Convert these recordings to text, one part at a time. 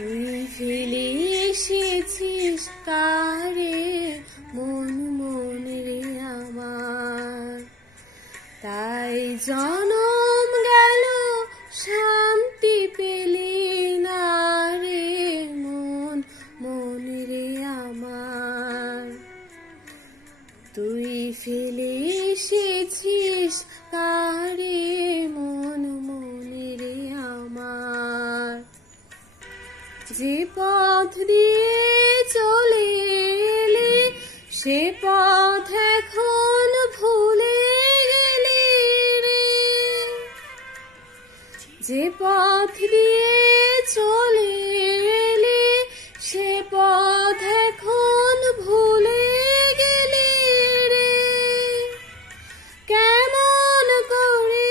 তুই ফেলে এসেছিস কারে মন মন রে আমার, তাই জনম গেল শান্তি পেলি না রে মন মন রে আমার। তুই ফেলে এসেছিস কারে মন মন রে আমার। যে পথ দিয়ে চলে এলি সে পথ এখন ভুলে গেলি রে। যে পথ দিয়ে চলে এলি সে পথ এখন ভুলে গেলি রে। কেমন করে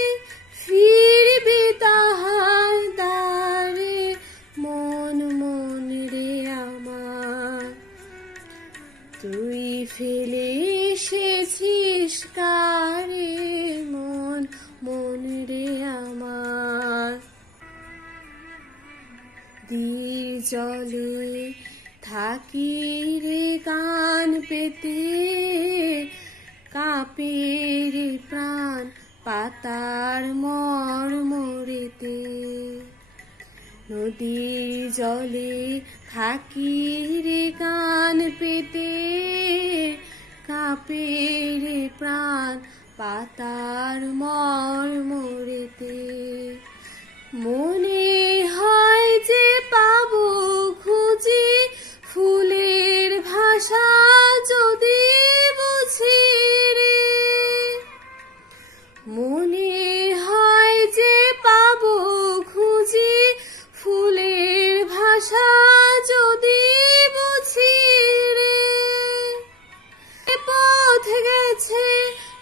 ফিরবি তাহার দ্বারে মন মন রে আমার। তুই ফেলে এসেছিস কারে মন মন রে আমার। দির জলে থাকি রে কান পেতে, কাঁপে রে প্রাণ পাতার মর্মরেতে। নদীর জলে থাকি রে কান পেতে, কাঁপে রে প্রাণ পাতার মর্মরেতে। মনে হয় যে পাবো খুঁজি ফুলের ভাষা যদি বুঝি রে। মনে হয় যে পাবো খুঁজি ফুলের ভাষা যদি বুঝি রে। পথ গেছে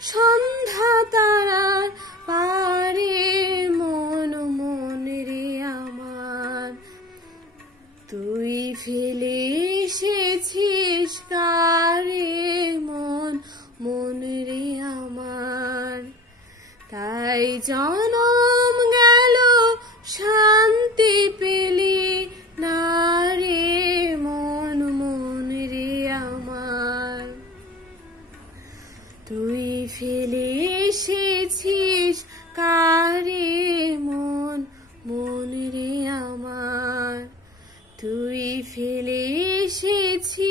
সন্ধ্যা তারার পারে মন মন রে আমার। তুই ফেলে এসেছিস কারে মন মন রে আমার। তাই জনম গেল শান্তি পেলি না রে মন মন রে আমার। তুই ফেলে এসেছিস কারে মন মন রে আমার। তুই ফেলে এসেছিস